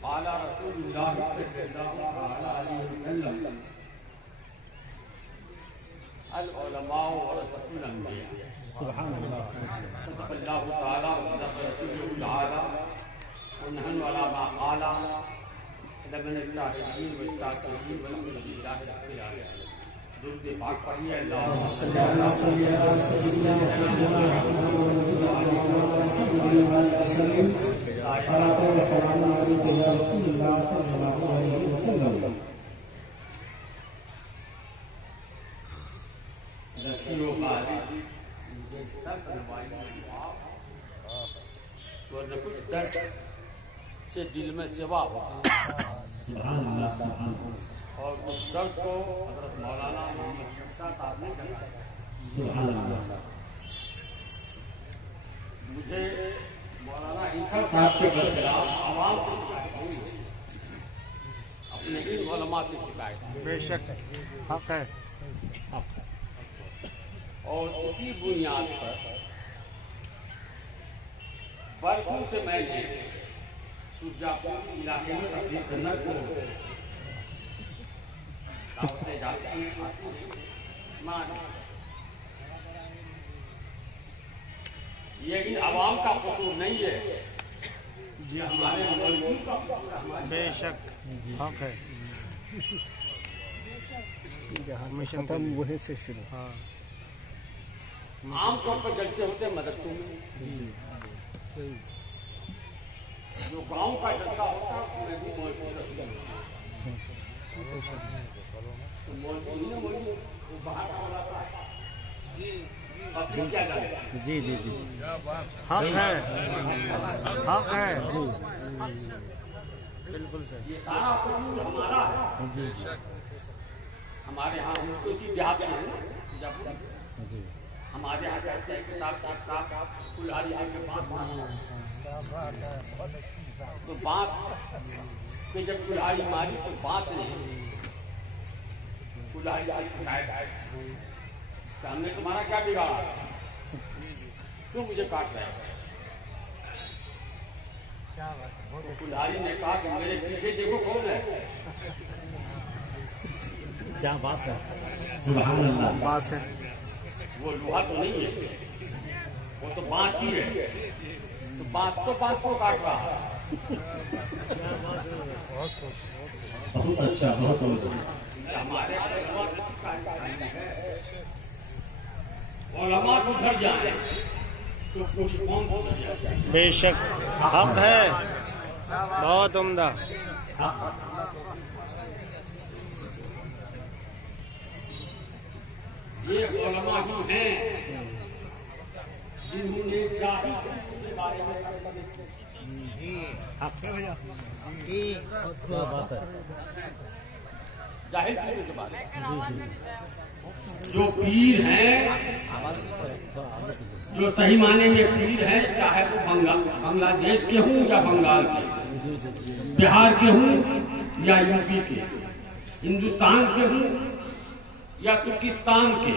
आला रसूलुल्लाह सल्लल्लाहु अलैहि वसल्लम अल उलमा वरसतुल अंबिया सुभान अल्लाह सल्लल्लाहु तआला रसूलुल आला व नहनु अला मा आला लमन साहिदीन व साकिरीन वल्हम्दुलिल्लाहि रब्बिल आलमीन। दुरूद पाक पढ़िए। अल्लाहुम्मा सल्ली अला सय्यिदना कुछ दर्द से दिल में सेवा हो और उस दर्द को हज़रत मौलाना मोहम्मद साहब ने कहा। मुझे मौलाना ईसा साहब के खिलाफ आवाम से शिकायत नहीं, अपने ही उलमा से शिकायत। बेशक हक है। और इसी बुनियाद पर बरसों से मैंने सुरजापुर इलाके में तकलीफ करना को लेकिन आवाम का कसूर नहीं है, ये हमारे मौलवी का कसूर है। बेशक हक है। खत्म वहीं से शुरू। हाँ, आमतौर पर जलसे होते हैं मदरसों में, जो गांव का जलसा होता है उसमें भी मौलवी रसूल तो मौलवी ना मौलवी वो बाहर बोलाता है जी। अपनी क्या जाने जी जी जी हक है, हक है जी, बिल्कुल सही। ये सारा कसूर हमारा है जी। हमारे यहाँ कोई देहात में है ना जी। हमारे यहाँ कहते हैं कि साहब फुलहारी के बांस तो बांस पे जब फुलहारी मारी तो बांस ने फुलहारी से शिकायत तो हमने तुम्हारा क्या बिगाड़ा, क्यों मुझे काट रहे हो? तो फुलहारी ने कहा कि मेरे पीछे देखो कौन है। क्या बात है, बात है। वो लोहा तो नहीं है, वो तो बांस ही है। तो बांस को काट रहा है। बहुत अच्छा, बहुत हमारे उलमा सुधर जाए तो पूरी कौम सुधर जाए। बेशक हक है, बहुत उम्दा। ये उलमा ही हैं जिन्होंने जाहिल के बारे में क्या बात है, जाहिल पीरों के बारे में जो पीर हैं, जो सही माने में पीर हैं, चाहे वो बांग्लादेश के हों या बंगाल के, बिहार के हों या यूपी के, हिंदुस्तान के हों या तुर्किस्तान के,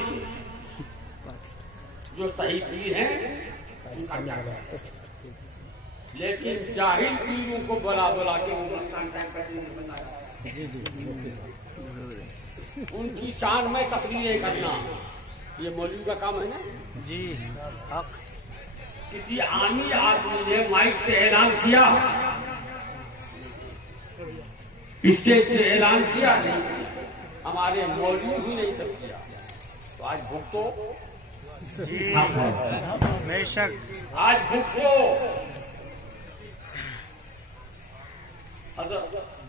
जो सही पीर हैं उनका क्या करते हैं। लेकिन जाहिल पीरों को बुला के जी जी उनकी शान में तकरीरें करना ये मौलवी का काम है ना जी। हक किसी आमी आदमी ने माइक से ऐलान किया, स्टेज से ऐलान किया, नहीं हमारे मौलवी भी नहीं सब किया। तो आज भुगतो जी, बेशक आज भुगतो।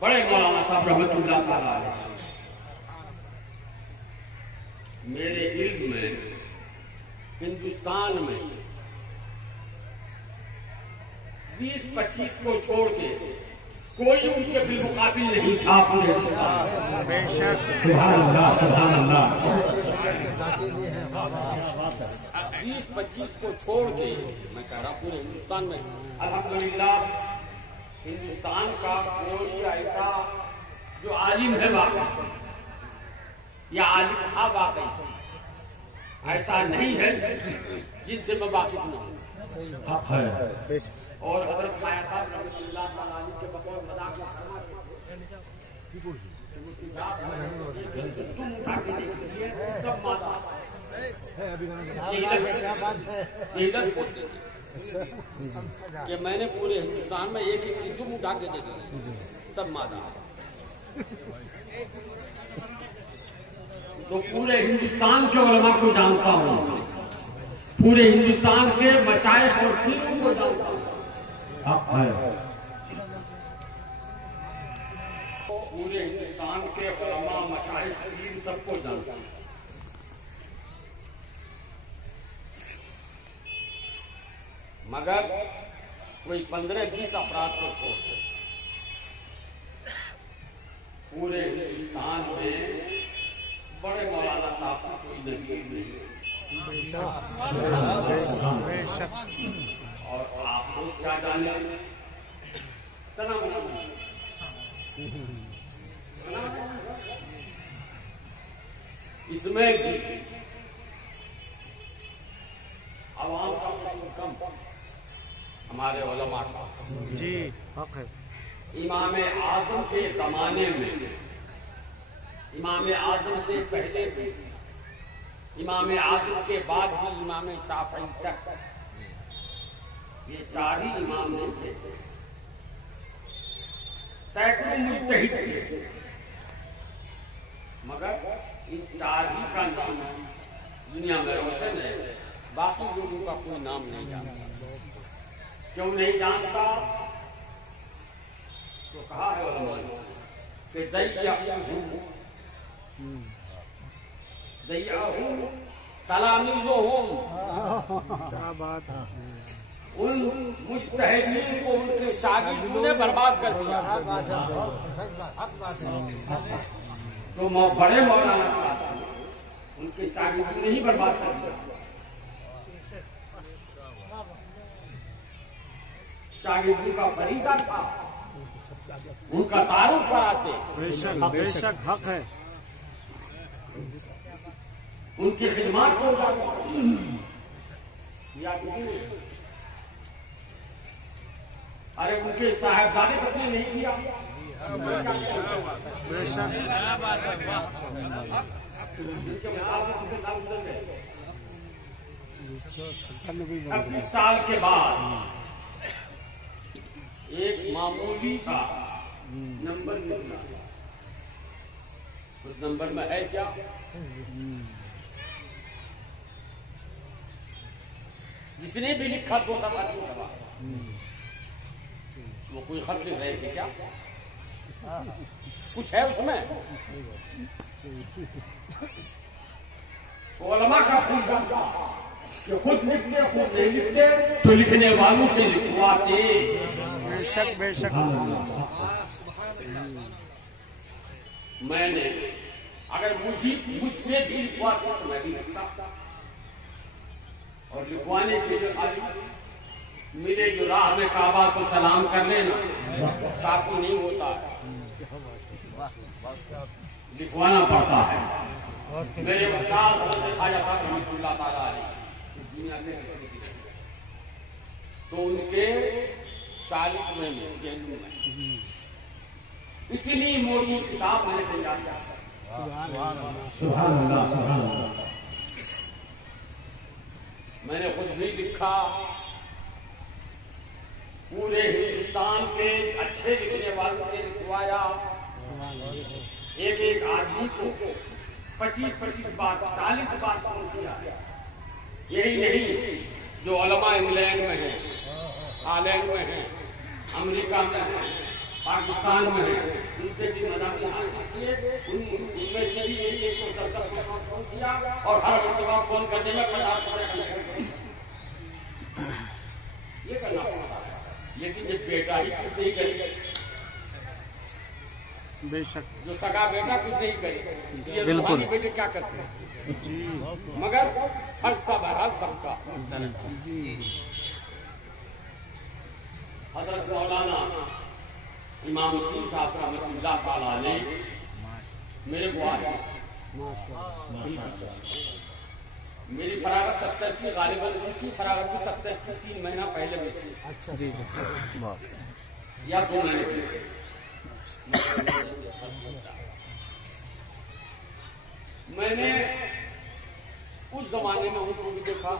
बड़े मौलाना साहब रहमतुल्लाह ताला मेरे इल्म में हिंदुस्तान में 20-25 को छोड़ के कोई उनके भी मुकाबिल नहीं था पूरे हिंदुस्तान। बेशक 20-25 को छोड़ के मैं कह रहा पूरे हिंदुस्तान में अल्हम्दुलिल्लाह हिंदुस्तान का कोई ऐसा जो आलिम है वाकई या आलिम था वाकई ऐसा नहीं है जिनसे मैं वाकिफ न हूं। हक है। और हजरत माया साहब रहमतुल्लाह तआला अलैह के बकौल मजाक में फरमाते तुम उठा के देखिए सब माता कि मैंने पूरे हिंदुस्तान में एक एक चीज उठा के देखी सब मादा। तो पूरे हिंदुस्तान के उलमा को जानता हूँ, पूरे हिंदुस्तान के मशाइख और पीरों को जानता हूँ। पूरे हिंदुस्तान के उलमा मशाइख पीर सबको जानता हूँ। मगर कोई 15-20 अफराद को छोड़ते पूरे हिंदुस्तान में बड़े मौलाना साहब का कोई नजीर नहीं। और आप लोग क्या जाने इसमें भी आवाम का कम हमारे उलमा का जी हक है। इमाम आजम के जमाने में, इमाम आजम से पहले भी, इमाम आजम के बाद भी इमाम शाफई तक ये 4 ही इमाम नहीं थे, सैकड़ों मुज्तहिद थे, मगर इन 4 ही का नाम दुनिया में रोशन है, बाकी लोगों का कोई नाम नहीं जानता। क्यों नहीं जानता? तो कहा है उलमा ने कि तलामीज़ुहुम, क्या बात है। उन मुज्तहिदीन को उनके शागिर्दों ने बर्बाद कर दिया। तो बड़े मौलाना उनके शागिर्दों ने ही बर्बाद कर दिया। शागिर्दों का फरीज़ा था, उनका तारुफ कराते। बेशक हक है। उनकी खिदमत को अरे उनके साहिबजादे तक ने नहीं किया। उनके मुताबिक 26 साल के बाद एक मामूली सा नंबर निकला। उस नंबर में है क्या? जिसने भी लिखा 2 सफा 3 सफा, वो कोई खत लिख रहे थे क्या? कुछ है उसमें? उलमा का फरीज़ा था कि खुद लिखते, खुद नहीं लिखते तो लिखने वालों से लिखवाते। बेशक बेशक। मैंने अगर मुझसे भी लिखवाते तो मैं भी लिखता, और लिखवाने के लिए खाली मिले जो राह में काबा को सलाम कर लेना काफी नहीं होता है, लिखवाना पड़ता है। मेरे उस्ताद ख्वाजा साहब रहमतुल्लाह तआला अलैह दुनिया में तो उनके 40वें में जेल में इतनी मोटी किताब मैंने तैयार किया। मैंने खुद भी लिखा, पूरे हिंदुस्तान के अच्छे लिखने वालों से लिखवाया। एक एक आदमी को 25-25 बार 40 बार फोन किया। यही नहीं, जो उलमा इंग्लैंड में है, हालैंड में है, अमेरिका में है, पाकिस्तान में है, उनसे भी मदद किए। उनमें से भी एक को 10 फोन किया और हर मरतबा फोन करने में 50 ये करना पड़ता है। लेकिन जब बेटा ही कुछ नहीं करेगा, बेशक जो सगा बेटा कुछ नहीं करेगा, बिल्कुल बेटे क्या करते हैं? मगर फर्ज का बहरहाल सबका। हज़रत मौलाना इमामुद्दीन साहब रहमतुल्लाह तआला अलैह मेरे बुआ मेरी फरागत 70 की, गालिबन उनकी फरागत भी 70 की 3 महीना पहले में थी। अच्छा जी वाह या 2 महीने पहले। मैंने उस जमाने में उनको भी देखा।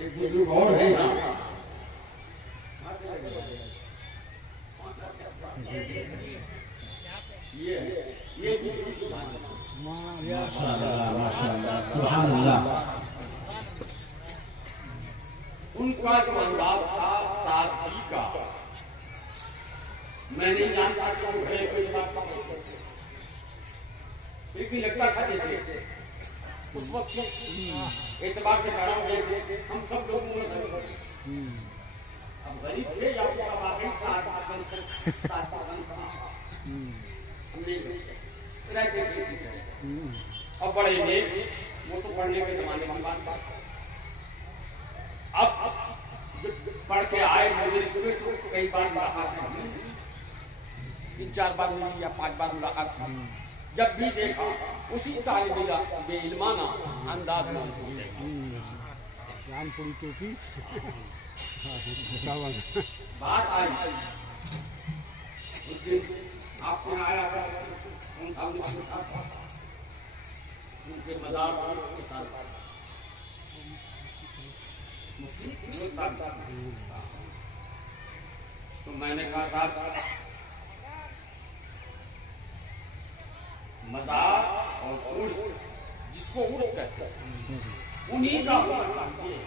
एक बुजुर्ग और है ना, ये उनका जो अंदाज था सादगी का, मैं नहीं जानता कि वो घरे कोई बात, लेकिन लगता था जैसे उस वक्त एतबार से कहा हम सब लोग अब गरीब थे या अब बड़े थे, वो तो पढ़ने के जमाने की बात। अब पढ़ के आए मुझे तो कई बार मुलाकात हुई, 3-4 बार हुई या 5 बार मुलाकात हुई। जब भी देखा उसी तालिब बेइल्माना अंदाज में रामपुरी टोपी बात आई। उस दिन आपको आया उनके मदार तो मैंने कहा साहब मदार और उर्स, जिसको उर्स कहते हैं, उन्हीं का होना चाहिए,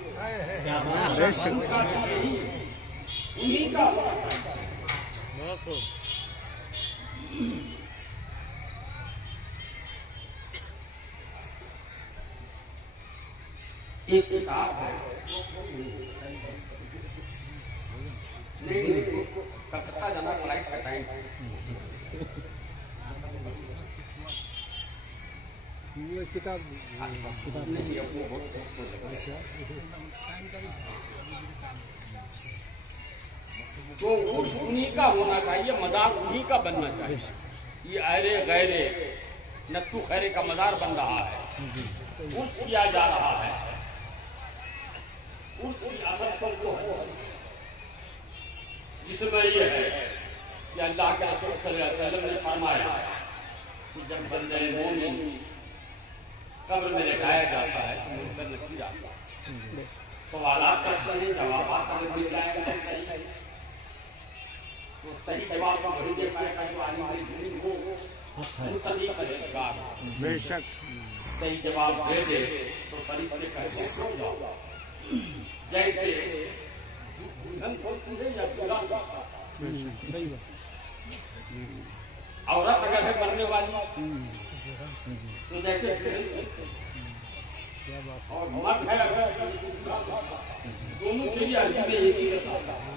उन्हीं का होना चाहिए। एक किताब है, नहीं कलकत्ता जाना फ्लाइट का टाइम है, किताब नहीं है वो तो उन्हीं का होना चाहिए, मदार उन्हीं का बनना चाहिए। ये अरे गैरे नत्तू खैरे का मदार बन रहा है, उर्स किया जा रहा है। उर्स की असल तो वो है जिसमें ये है कि अल्लाह के रसूल सल्लल्लाहु अलैहि वसल्लम ने फरमाया कि जब बंदे मोमिन कब्र में लगाया जाता है तो मुनकर नकीर आता है, सवालात करते हैं, जवाबात मिल जाएगा, तो सही जवाब का वही दे पाएगा जो आने वाली पीढ़ी को मुतल्ली करेगा। बेशक सही जवाब दे दे तो सही कहते हो जाओ। जैसे सही बात। औरत अगर है मरने वाली तो जैसे और मर्द है दोनों के लिए अजीब एक ही रहता है।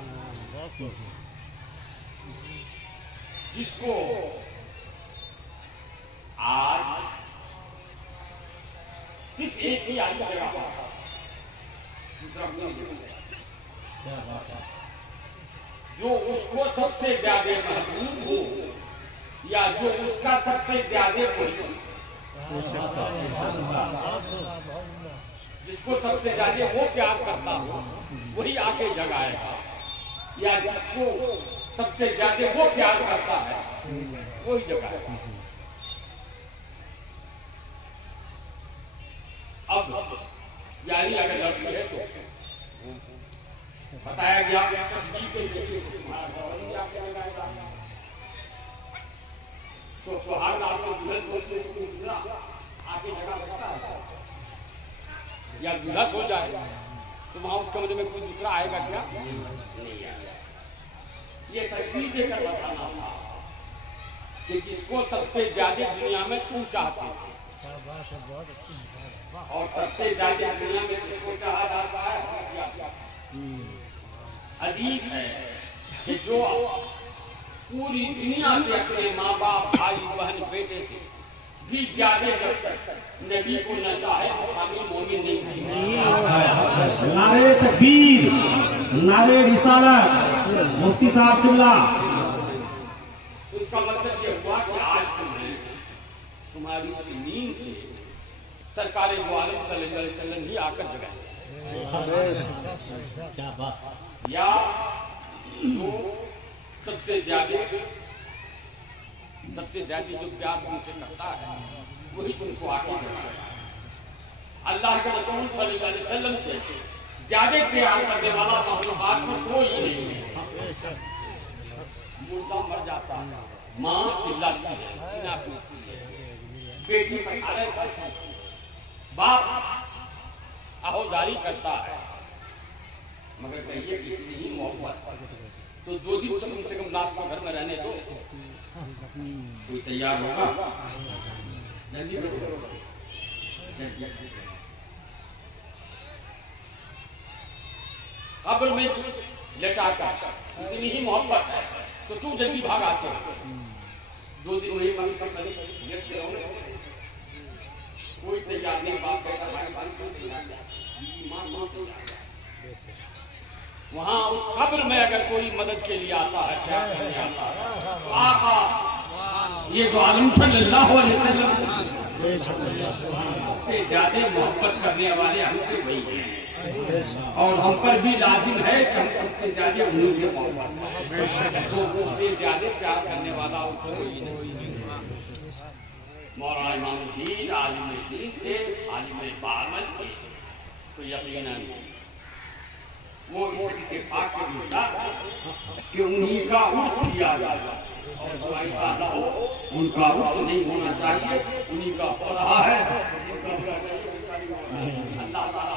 जिसको आज सिर्फ एक ही आदमी लगा हुआ था, जो उसको सबसे ज्यादा महबूब हो या जो उसका सबसे ज्यादा जिसको सबसे ज्यादा वो प्यार करता हो वही आके जगाएगा, या जिसको सबसे ज्यादा वो प्यार करता है वही जगाएगा। अब यानी अगर लड़की है तो बताया गया तो सुहाग आपको दुल्हन बोलते दूसरा आके जगह सकता है, या दुल्हन हो जाए तो वहां उस कमरे में कोई दूसरा आएगा क्या? नहीं आएगा। ये तकलीफ देकर बताना था कि जिसको सबसे ज्यादा दुनिया में तू चाहती और सबसे ज्यादा दुनिया में जिसको चाहा जाता है हदीस है कि जो पूरी दुनिया से अपने माँ बाप भाई बहन बेटे से भी ज्यादा जब तक नबी को न चाहे तो कामिल मोमिन नहीं। नारे तकबीर, नारे रिसालत, मुफ्ती साहब किबला। उसका मतलब ये हुआ कि आज तुम्हारी नींद से सरकार दो आलम सल्लल्लाहु अलैहि वसल्लम ही आकर जगाए। क्या बात। या जो सबसे ज्यादा जो प्यार तुमसे करता है वही तुमको आगे करता है। अल्लाह के रसूल सल्लल्लाहु अलैहि वसल्लम से ज्यादा प्यार करने वाला मखलूकात में कोई नहीं है। मुर्दा मर जाता है, माँ चिल्लाती है, सीना पीटती है, बेटी पठारे करती है, बाप आहोजारी करता है, मगर कहिए कि इतनी ही मोहब्बत तो 2 दिन तो कम से कम लाश को घर में रहने दो। कोई तैयार होगा? जल्दी कब्र में लेटा कर इतनी ही मोहब्बत है तो तू जल्दी भाग आते हो। 2 दिन वही लेट के रहो, कोई तैयार नहीं। बाप कहता भाई वहां उस कब्र में अगर कोई मदद के लिए आता है, क्या करने आता है, तो आका ये जो आलम सल्लल्लाहु अलैहि वसल्लम से ज्यादा मोहब्बत करने वाले हमसे वही हैं और हम पर भी लाजिम है कि हम सबसे ज्यादा उन्हीं से मोहब्बत करें। तो उससे ज्यादा प्यार करने वाला उसको कोई नहीं। मौलाना इमामुद्दीन आलिम दीन थे, आलिम बामन थे, तो यकीनन वो इसके पाक के मुताबिक कि उन्हीं का उर्स किया जाएगा और इंशाअल्लाह उनका उर्स नहीं होना चाहिए, उन्हीं का हो रहा है। अल्लाह ताला